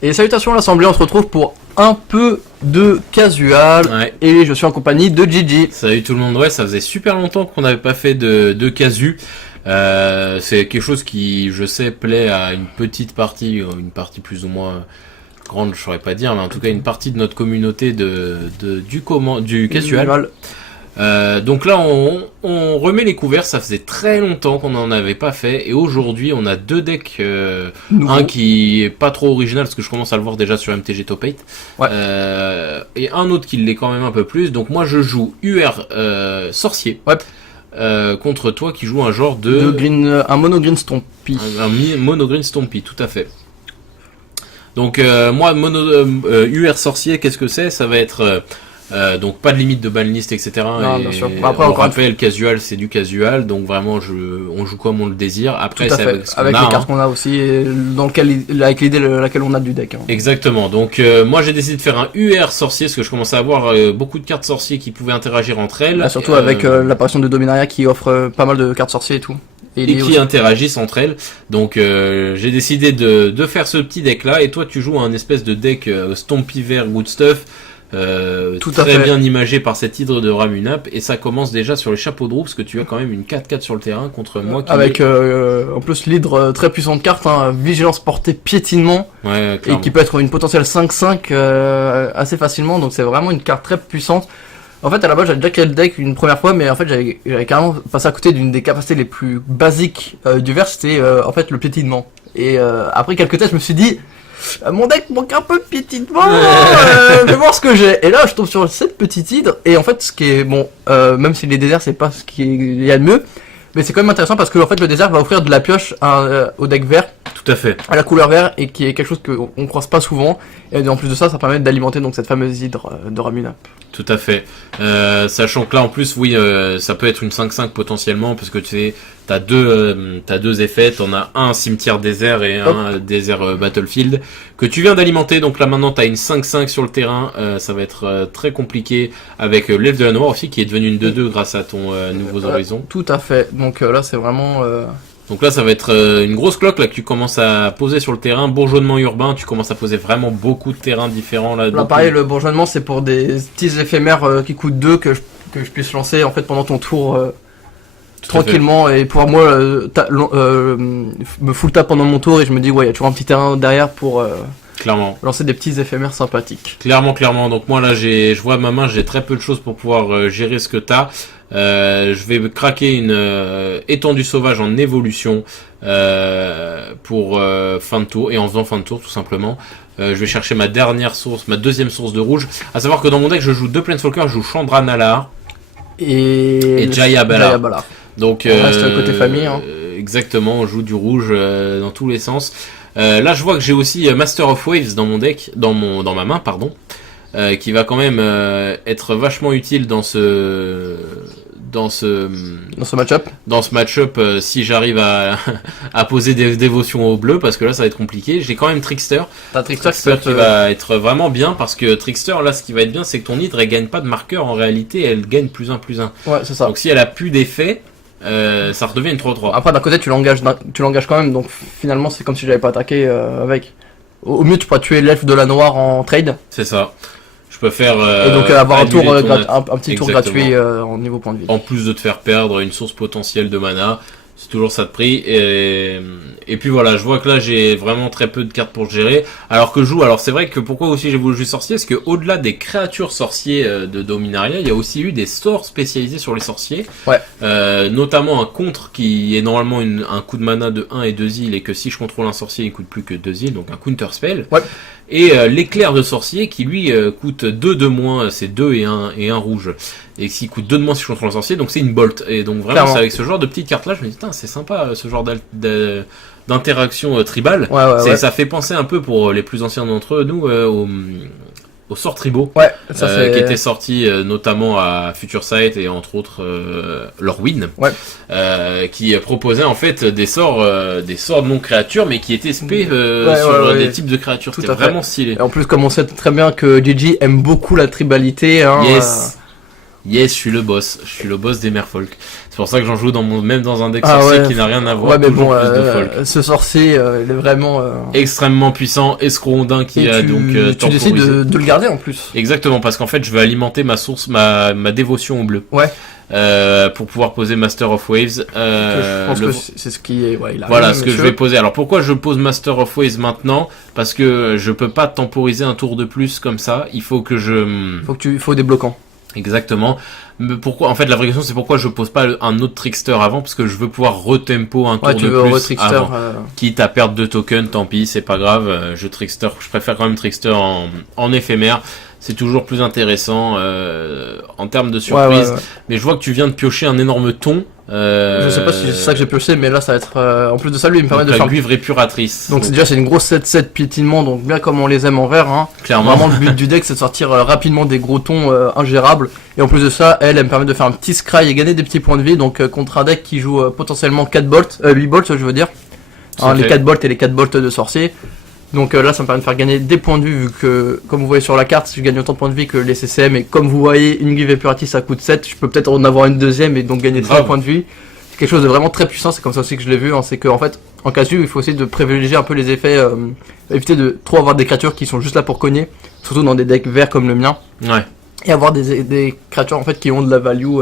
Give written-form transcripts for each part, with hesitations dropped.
Et salutations à l'assemblée, on se retrouve pour un peu de casual. Ouais. Et je suis en compagnie de Gigi. Salut tout le monde, ouais, ça faisait super longtemps qu'on n'avait pas fait de casu. C'est quelque chose qui, je sais, plaît à une petite partie, une partie plus ou moins grande, je saurais pas dire, mais en tout cas une partie de notre communauté du casual. Donc là, on remet les couverts, ça faisait très longtemps qu'on n'en avait pas fait, et aujourd'hui on a deux decks, un qui est pas trop original, parce que je commence à le voir déjà sur MTG Top 8, ouais. Et un autre qui l'est quand même un peu plus, donc moi je joue UR Sorcier, ouais. contre toi qui joue un genre de green, un mono green Stompy. Un mono green Stompy, tout à fait. Donc moi, UR Sorcier, qu'est-ce que c'est? Ça va être... donc pas de limite de banlist, etc. Non, et bien sûr. Après, on rappelle, casual, c'est du casual, donc vraiment on joue comme on le désire. Après, c'est avec les cartes qu'on a aussi, avec l'idée laquelle on a du deck. Hein. Exactement. Donc moi j'ai décidé de faire un UR sorcier, parce que je commençais à avoir beaucoup de cartes sorciers qui pouvaient interagir entre elles. Là, surtout avec l'apparition de Dominaria qui offre pas mal de cartes sorciers et tout. Et qui aussi interagissent entre elles. Donc j'ai décidé de faire ce petit deck là, et toi tu joues un espèce de deck Stompy vert Good Stuff. Très bien imagé par cette hydre de Ramunap, et ça commence déjà sur les chapeaux de roue, parce que tu as quand même une 4-4 sur le terrain contre moi qui avec en plus l'hydre très puissante carte, hein, vigilance portée piétinement, ouais, et qui peut être une potentielle 5-5 assez facilement, donc c'est vraiment une carte très puissante. En fait, à la base, j'avais déjà créé le deck une première fois, mais en fait, j'avais carrément passé à côté d'une des capacités les plus basiques du verre, c'était en fait le piétinement. Et après quelques tests, je me suis dit, mon deck manque un peu de piétinement, je vais voir ce que j'ai. Et là, je tombe sur cette petite hydre, et en fait, ce qui est bon, même si les déserts, c'est pas ce qu'il y a de mieux, mais c'est quand même intéressant parce que en fait, le désert va offrir de la pioche au deck vert. Tout à fait. À la couleur vert, et qui est quelque chose qu'on croise pas souvent. Et en plus de ça, ça permet d'alimenter donc cette fameuse hydre de Ramunap. Tout à fait. Sachant que là, en plus, oui, ça peut être une 5-5 potentiellement, parce que tu sais, t'as deux effets. T'en as un cimetière désert et un désert battlefield que tu viens d'alimenter. Donc là, maintenant, t'as une 5-5 sur le terrain. Ça va être très compliqué avec l'elfe de la noire aussi, qui est devenu une 2-2 grâce à ton Nouveaux Horizons. Tout à fait. Donc là, c'est vraiment... Donc là, ça va être une grosse cloque là que tu commences à poser sur le terrain. Bourgeonnement urbain, tu commences à poser vraiment beaucoup de terrains différents là. Là, pareil, le bourgeonnement, c'est pour des petits éphémères qui coûtent 2 que je puisse lancer en fait pendant ton tour tranquillement, et pour moi me full tap pendant mon tour, et je me dis ouais, il y a toujours un petit terrain derrière pour clairement lancer des petits éphémères sympathiques. Clairement. Donc moi là, je vois ma main, j'ai très peu de choses pour pouvoir gérer ce que t'as. Je vais craquer une étendue sauvage en évolution pour fin de tour, et en faisant fin de tour tout simplement. Je vais chercher ma deuxième source de rouge. À savoir que dans mon deck, je joue deux Planeswalkers, je joue Chandra Nalaar et Jaya Bala. Donc on reste côté famille. Hein. Exactement, on joue du rouge dans tous les sens. Là, je vois que j'ai aussi Master of Waves dans mon deck, dans ma main, pardon. Qui va quand même être vachement utile dans ce match-up. Dans ce match-up, si j'arrive à poser des dévotions au bleu, parce que là ça va être compliqué. J'ai quand même Trickster. T'as Trickster qui va être vraiment bien, parce que Trickster, là, ce qui va être bien, c'est que ton hydre, elle gagne pas de marqueur en réalité, elle gagne +1/+1. Ouais, c'est ça. Donc si elle a plus d'effet, ça redevient une 3/3. Après, d'un côté, tu l'engages quand même, donc finalement, c'est comme si j'avais pas attaqué avec. Au mieux, tu pourras tuer l'elfe de la noire en trade. C'est ça. Je peux faire et donc avoir un petit tour gratuit en niveau point de vie. En plus de te faire perdre une source potentielle de mana, c'est toujours ça de prix. Et puis voilà, je vois que là j'ai vraiment très peu de cartes pour gérer. Alors c'est vrai que pourquoi aussi j'ai voulu jouer sorcier, parce que au-delà des créatures sorciers de Dominaria, il y a aussi eu des sorts spécialisés sur les sorciers. Ouais. Notamment un contre qui est normalement un coup de mana de 1 et 2 îles, et que si je contrôle un sorcier, il coûte plus que 2 îles, donc un counter spell. Ouais. Et l'éclair de sorcier qui lui coûte 2 de moins, c'est 2 et 1 rouge. Et qui coûte 2 de moins si je contrôle un sorcier, donc c'est une bolt. Et donc vraiment, c'est avec ce genre de petites cartes là, je me dis, c'est sympa ce genre d'interaction tribale. Ouais. Ça fait penser un peu, pour les plus anciens d'entre nous, aux sorts tribaux, ouais, ça qui étaient sortis notamment à Future Sight, et entre autres Lorwyn, ouais. Qui proposait en fait des sorts de non créatures, mais qui étaient spé sur des types de créatures. C'était vraiment stylé. Et en plus, comme on sait très bien que Gigi aime beaucoup la tribalité, hein, yes. Yes, je suis le boss des merfolk. C'est pour ça que j'en joue même dans un deck Ah sorcier ouais. qui n'a rien à voir. Ouais, mais toujours bon, plus de folk. ce sorcier, il est vraiment. Extrêmement puissant, escrondin qui Et a tu, donc tu décides temporisé. de le garder en plus. Exactement, parce qu'en fait, je veux alimenter ma dévotion au bleu. Ouais. Pour pouvoir poser Master of Waves. Je pense que c'est ce qui est. Ouais, il a Voilà raison, ce que je monsieur. vais poser. Alors pourquoi je pose Master of Waves maintenant? Parce que je peux pas temporiser un tour de plus comme ça. Il faut que je... Faut des bloquants. Exactement. Mais pourquoi? En fait, la vraie question c'est pourquoi je pose pas un autre trickster avant, parce que je veux pouvoir retempo un tour Ouais, tu de veux plus re-trickster. avant. Quitte à perdre 2 tokens, tant pis, c'est pas grave. Je préfère quand même trickster en éphémère. C'est toujours plus intéressant en termes de surprise. Ouais. Mais je vois que tu viens de piocher un énorme ton. Je sais pas si c'est ça que j'ai pioché, mais là ça va être. En plus de ça, lui il me permet donc de la faire. cuivre épuratrice. Donc déjà c'est une grosse 7-7 piétinement, donc bien comme on les aime en vert. Hein. Clairement. Vraiment le but du deck c'est de sortir rapidement des gros tons ingérables. Et en plus de ça, elle me permet de faire un petit scry et gagner des petits points de vie. Donc contre un deck qui joue potentiellement 8 bolts, je veux dire. Hein, les 4 bolts et les 4 bolts de sorcier. Donc là ça me permet de faire gagner des points de vie vu que comme vous voyez sur la carte je gagne autant de points de vie que les CCM et comme vous voyez une Give Epuratrice ça coûte 7, je peux peut-être en avoir une deuxième et donc gagner 3 points de vie. C'est quelque chose de vraiment très puissant, c'est comme ça aussi que je l'ai vu, hein. C'est qu'en fait en casu il faut essayer de privilégier un peu les effets, éviter de trop avoir des créatures qui sont juste là pour cogner, surtout dans des decks verts comme le mien. Ouais. Et avoir des créatures en fait qui ont de la value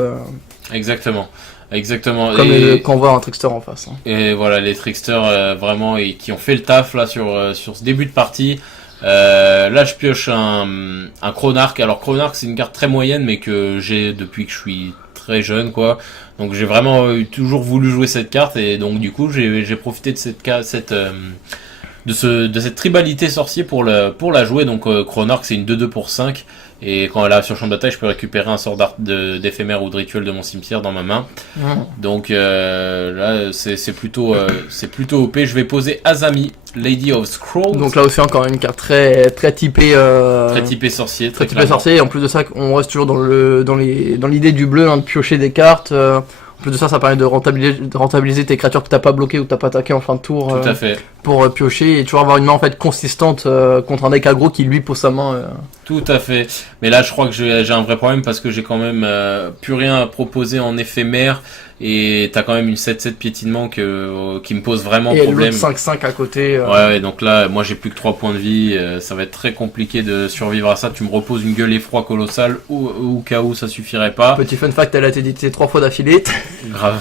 Exactement. comme quand on voit un trickster en face. Hein. Et voilà, les tricksters vraiment et qui ont fait le taf là sur ce début de partie. Là, je pioche un Chronarch. Alors Chronarch, c'est une carte très moyenne, mais que j'ai depuis que je suis très jeune, quoi. Donc j'ai vraiment toujours voulu jouer cette carte et donc du coup j'ai profité de cette tribalité sorcier pour la jouer. Donc Chronarch, c'est une 2/2 pour 5. Et quand elle arrive sur champ de bataille, je peux récupérer un sort d'éphémère ou de rituel de mon cimetière dans ma main. Donc là, c'est plutôt OP. Je vais poser Azami, Lady of Scrolls. Donc là aussi encore une carte très typée. Très typé sorcier. Très typé sorcier. Et en plus de ça, on reste toujours dans l'idée du bleu, hein, de piocher des cartes. En plus de ça, ça permet de rentabiliser tes créatures que t'as pas bloquées ou que t'as pas attaqué en fin de tour. Tout à fait. Pour piocher et toujours avoir une main en fait consistante contre un deck aggro qui lui pose sa main. Tout à fait. Mais là, je crois que j'ai un vrai problème parce que j'ai quand même plus rien à proposer en éphémère et t'as quand même une 7-7 piétinement qui me pose vraiment problème. Et l'autre 5-5 à côté. Ouais, donc là, moi j'ai plus que 3 points de vie. Ça va être très compliqué de survivre à ça. Tu me reposes une gueule effroi colossale ou au cas où ça suffirait pas. Petit fun fact, elle a été éditée 3 fois d'affilée. Grave.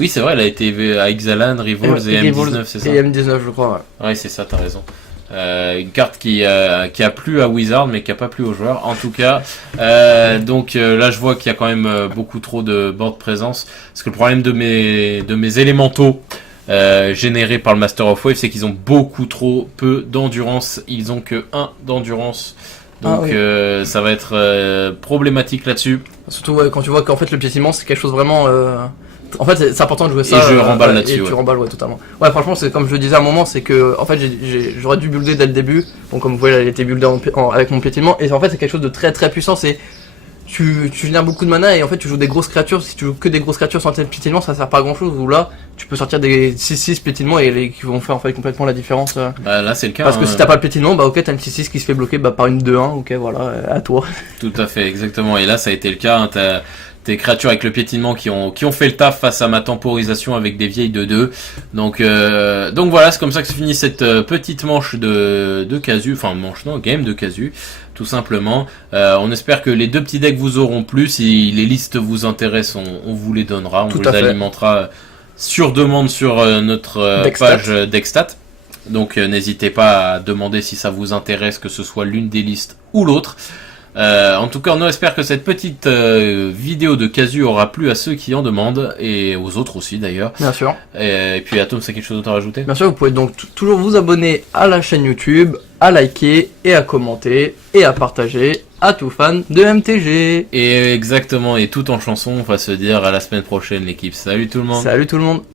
Oui, c'est vrai, elle a été à Ixalan, Rivals et M19, c'est ça? Et M19, je crois, ouais. Ouais, c'est ça, t'as raison. Une carte qui a plu à Wizard mais qui a pas plu aux joueurs en tout cas. Donc là je vois qu'il y a quand même beaucoup trop de board présence parce que le problème de mes élémentaux générés par le Master of Wave c'est qu'ils ont beaucoup trop peu d'endurance. Ils ont que 1 d'endurance. Donc oui. Ça va être problématique là-dessus. Surtout quand tu vois qu'en fait le piétinement c'est quelque chose vraiment... En fait, c'est important de jouer ça. Et je remballe là-dessus. Et tu remballes, ouais, totalement. Ouais, franchement, c'est comme je le disais à un moment, c'est que, en fait, j'aurais dû builder dès le début. Bon, comme vous voyez, elle a été buildée avec mon piétinement. Et en fait, c'est quelque chose de très très puissant. C'est, tu génères beaucoup de mana et en fait, tu joues des grosses créatures. Si tu joues que des grosses créatures sans tel piétinement, ça sert pas à grand chose. Ou là, tu peux sortir des 6-6 piétinement et qui vont faire en fait complètement la différence. Bah là, c'est le cas. Parce que si t'as pas le piétinement, bah ok, t'as une 6-6 qui se fait bloquer par une 2-1. Ok, voilà, à toi. Tout à fait, exactement. Et là, ça a été le cas. Hein, t'as des créatures avec le piétinement qui ont fait le taf face à ma temporisation avec des vieilles 2-2. Donc voilà, c'est comme ça que se finit cette petite manche de casu, enfin game de casu, tout simplement. On espère que les deux petits decks vous auront plu. Si les listes vous intéressent, on vous les donnera, on vous les alimentera sur demande sur notre page Deckstat. Donc n'hésitez pas à demander si ça vous intéresse, que ce soit l'une des listes ou l'autre. En tout cas, on espère que cette petite vidéo de casu aura plu à ceux qui en demandent et aux autres aussi d'ailleurs. Bien sûr. Et puis Atom, c'est quelque chose d'autre à rajouter? Bien sûr, vous pouvez donc toujours vous abonner à la chaîne YouTube, à liker et à commenter et à partager à tout fan de MTG. Et exactement, et tout en chanson, on va se dire à la semaine prochaine l'équipe. Salut tout le monde. Salut tout le monde.